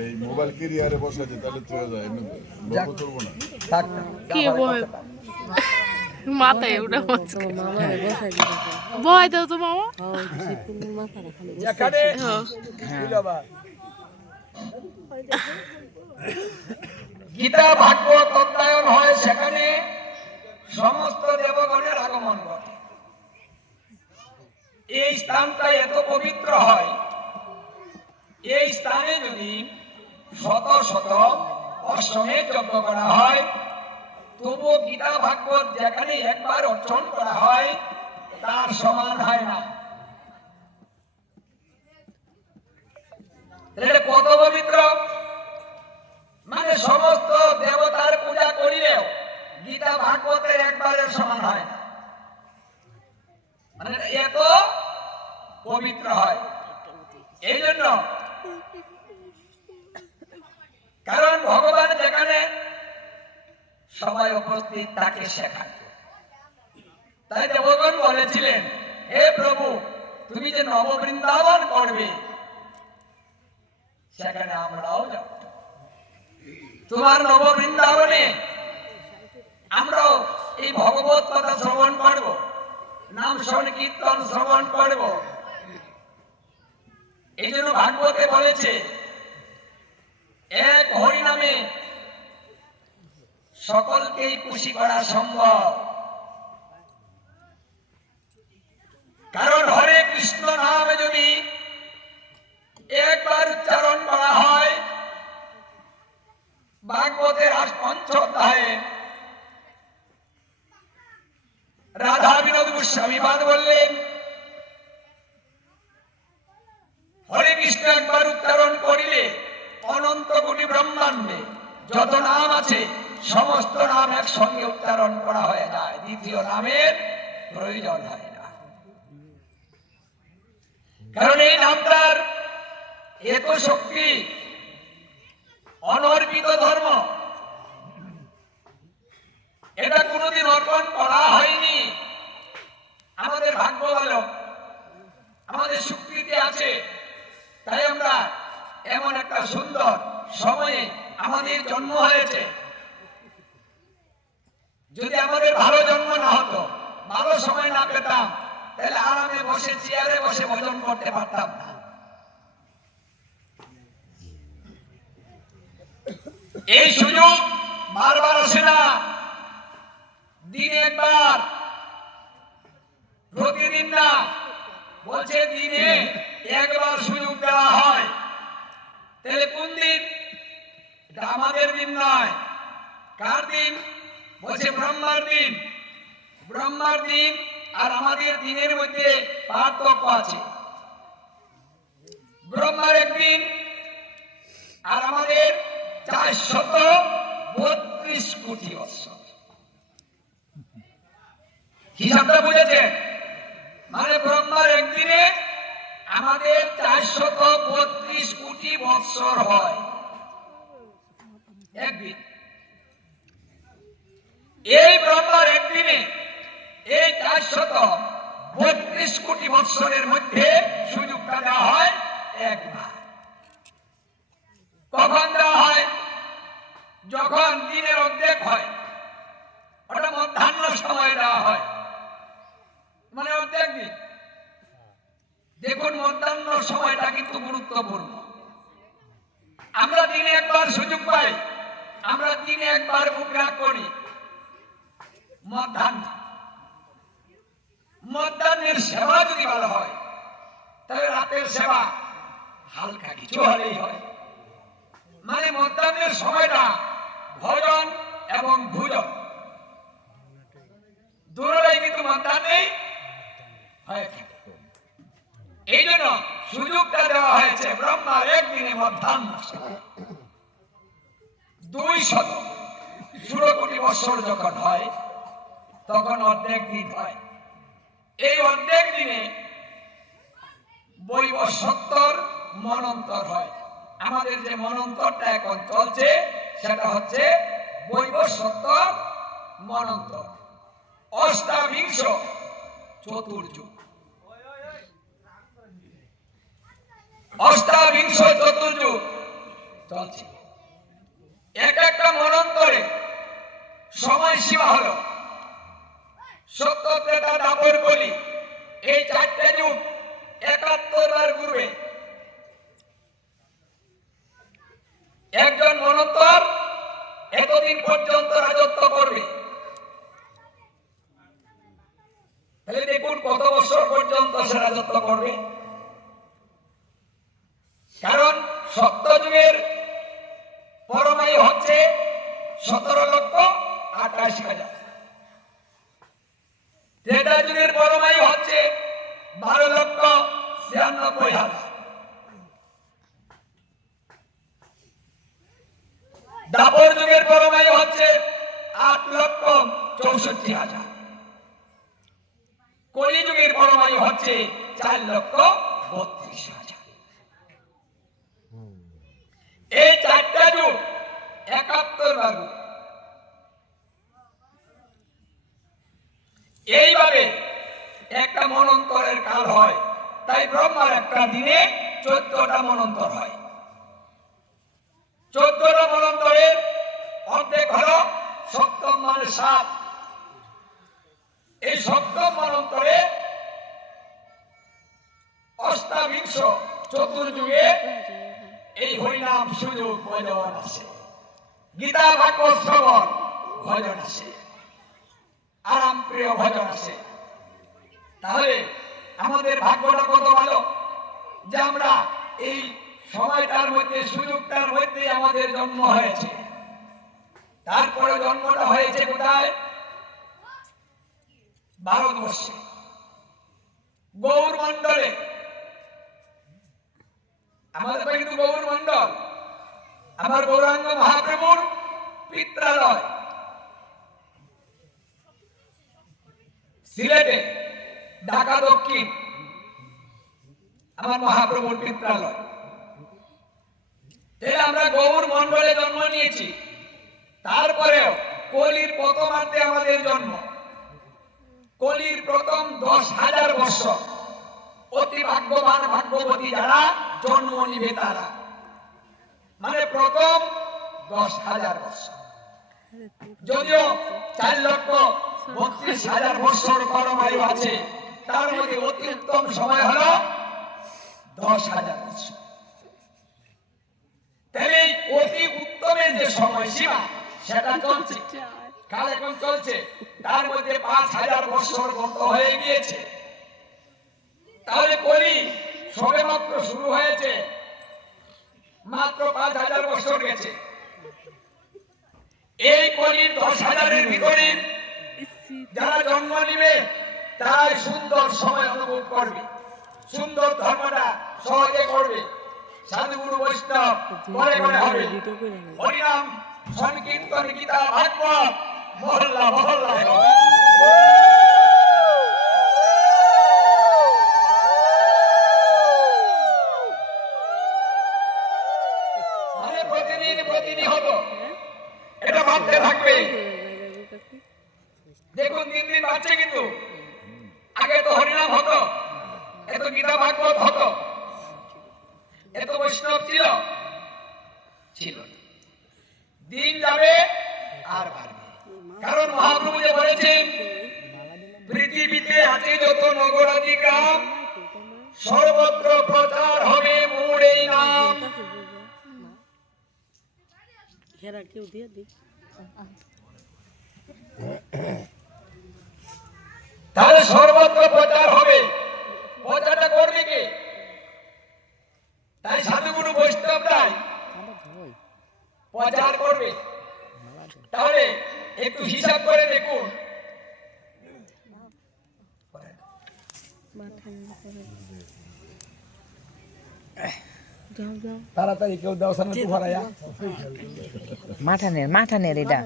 এই মোবাইল ক্যারিয়ারে বসে আছে তাহলে চলে যায় এমনি গল্প করবো না কি বল মাথায় উঠে ভয় দাও তো মামা গীতা ভাগবত অধ্যয়ন হয়, সেখানে সমস্ত দেবগণের আগমন ঘটে। এই স্থানটা এত পবিত্র হয়, এই স্থানে যদি শত শত অশ্বমেধ যজ্ঞ করা হয়, তবুও গীতা ভাগবত যেখানে একবার অর্চন করা হয় তার সমান হয় না। এটা কত পবিত্র, মানে সমস্ত দেবতার পূজা করিলেও গীতা ভাগবতের একবারের সমান হয় না, মানে এত পবিত্র হয়। এই জন্য কারণ ভগবান যেখানে সবাই উপস্থিত তাকে শেখায়। তাই দেবগণ বলেছিলেন, হে প্রভু, তুমি যে নববৃন্দাবন করবে সেখানে আমরাও যাব, তোমার নববৃন্দাবনে আমরাও এই ভগবত কথা শ্রবণ করব, নাম সংকীর্তন শ্রবণ করব। এই জন্য ভাগবতে বলেছে, এক হরি নামে সকলকেই খুশি করা সম্ভব। কারণ হরে কৃষ্ণ নামে যদি একবার উচ্চারণ করা হয়, ভাগবতের পঞ্চম অধ্যায়ে রাধা বিনোদ গোস্বামীপাদ বললেন, হরে কৃষ্ণ একবার উচ্চারণ করিলে অনন্ত কোটি ব্রহ্মাণ্ডে যত নাম আছে সমস্ত নাম একসঙ্গে উচ্চারণ করা হয়ে যায়, দ্বিতীয় নামের প্রয়োজন হয় না। কারণ এই নামটার এত শক্তি, অনর্পিত ধর্ম, এটা কোনোদিন অর্পণ করা হয়নি। আমাদের ভাগ্য ভালো, আমাদের স্বীকৃতি আছে, তাই আমরা এমন একটা সুন্দর সময়ে আমাদের জন্ম হয়েছে। যদি আমাদের ভালো জন্ম না হতো, ভালো সময় না পেতাম, তাহলে আরামে বসে চেয়ারে বসে ভোজন করতে পারতাম না। এই সুযোগ বারবার আসে না, দিনে একবার, প্রতিদিন না, বলছে দিনে একবার সুযোগ দেওয়া হয়। তাহলে কোন দিন? এটা আমাদের দিন নয়। কার দিন? বলছে ব্রহ্মার দিন। ব্রহ্মার দিন আর আমাদের দিনের মধ্যে পার্থক্য আছে। ব্রহ্মার একদিন আর আমাদের 432 কোটি বৎসর। হিসাবটা বুঝেছেন? মানে ব্রহ্মার একদিনে আমাদের 432 কোটি বৎসর হয় একদিন। এই ব্রহ্মার একদিনে এই 432 কোটি বৎসরের মধ্যে সুযোগটা দেওয়া হয় একবার। কখন দেওয়া হয়? যখন দিনের অর্ধেক হয়, ওটা মধ্যাহ্ন সময় দেওয়া হয়, মানে অর্ধেক দিন। দেখুন, মধ্যাহ্ন সময়টা কিন্তু গুরুত্বপূর্ণ। আমরা দিনে একবার সুযোগ পাই, আমরা দিনে একবার মুখরাগ করি, মধ্যাহ্ন। মধ্যাহ্নের সেবা যদি ভালো হয়, তাহলে রাতের সেবা হালকা কিছু হলেই হয়। মানে মধ্যাহ্নের সময়টা ভোজন এবং ভোজন দুটোই কিন্তু মধ্যাহ্নেই হয়ে থাকে। এই জন্য সুযোগটা দেওয়া হয়েছে ব্রহ্মার একদিনে মধ্যাহ্ন 216 কোটি বৎসর যখন হয়, তখন অর্ধেক দিন হয়। এই অর্ধেক দিনে বৈবস্বত্তর মনন্তর হয়। আমাদের যে মনন্তরটা এখন চলছে সেটা হচ্ছে বৈবস্বত্তর মনন্তর, অষ্টাবিংশ চতুর্যুগ। অষ্টাবিংশ অষ্টাবিংশ চতুর্যুগ চলছে। এক একটা মনন্তরে সময়সীমা হলো সত্য, ত্রেতা, দ্বাপর, কলি, এই চারটে যুগ ৭১ বার ঘুরবে। একজন মনন্তর এতদিন পর্যন্ত রাজত্ব করবে। তাহলে দেখুন কত বছর পর্যন্ত সে রাজত্ব করবে। কারণ সত্যযুগের পরমায়ু হচ্ছে ১৭,২৮,০০০। ত্রেতা যুগের পরমায়ু হচ্ছে ১২,৯৬,০০০। দ্বাপর যুগের পরমায়ু হচ্ছে ৮,৬৪,০০০। কলি যুগের পরমায়ু হচ্ছে ৪,৩২,০০০। এই চারটা যুগ ৭১ বার। এইভাবে একটা মনন্তরের কাল হয়। তাই ব্রহ্মার একটা দিনে ১৪টা মনন্তর হয়। ১৪টা মনন্তরের অর্ধেক হলো সপ্তম মানে ৭। এই সপ্তম মনন্তরে অষ্টাবিংশ চতুর্যুগে এই হরিনাম সুযোগ ভজন আছে, গীতা ভাগবত শ্রবণ ভজন আছে, আরাম প্রিয় ভজন আছে। তাহলে আমাদের ভাগ্যটা কত ভালো যে আমরা এই সময়টার মধ্যে, সুযোগটার মধ্যে আমাদের জন্ম হয়েছে। তারপরে জন্মটা হয়েছে কোথায়? ভারতবর্ষে, গৌর মন্ডলে। আমাদের কিন্তু গৌর মন্ডল, আমার গৌরাঙ্গ মহাপ্রভুর পিত্রালয় সিলেটে, ঢাকা দক্ষিণ আমার মহাপ্রভুর পিত্রালয়। আমরা গৌর মন্ডলে জন্ম নিয়েছি। তারপরেও কলির প্রথমার্ধে আমাদের জন্ম। কলির প্রথম ১০,০০০ বছর অতি ভাগ্যবান ভাগ্যবতী যারা জন্ম নিবে তারা, মানে প্রথম ১০,০০০ বছর। যদিও ৪,৩২,০০০ বছর পরমায়ু আছে, তার মধ্যে অতি উত্তম সময় হলো ১০,০০০ বছর। তাহলে অতি উত্তমের যে সময়সীমা সেটা চলছে, কাল এখন চলছে, তার মধ্যে ৫,০০০ বছর বন্ধ হয়ে গিয়েছে। তাহলে কলি সবে মাত্র শুরু হয়েছে, মাত্র ৫,০০০ বছর গেছে। এই কলির ১০,০০০-এর ভিতরে যারা জন্ম নিবে তারাই সুন্দর সময় অনুভব করবে, সুন্দর ধর্মটা সহজে করবে। সাধুগুরু বৈষ্ণব ঘরে ঘরে হবে, হরিনাম সংকীর্তন গীতা ভাগবত মহল্লা মহল্লায় হবে। মানে প্রতিদিন হতো, এটা ভাবতে থাকবে। দেখুন দিন দিন বাড়ছে, কিন্তু আগে তো হরিনাম হতো, এত গীতা ভাগবত হতো, এত বৈষ্ণব ছিল না। দিন যাবে আর বাড়বে, কারণ মহাপ্রভু যে বলেছেন পৃথিবীতে আছে যত নগরাদি গ্রাম, সর্বত্র প্রচার হবে মোর এই নাম। তাহলে সর্বত্র প্রচার হবে, প্রচারটা করবে কে? তাই সাধুগুরু বৈষ্ণবরাই প্রচার করবে। তাহলে একটু হিসাব করে দেখুন, তাড়াতাড়ি কেউ দাও সামনে, মাঠানের এটা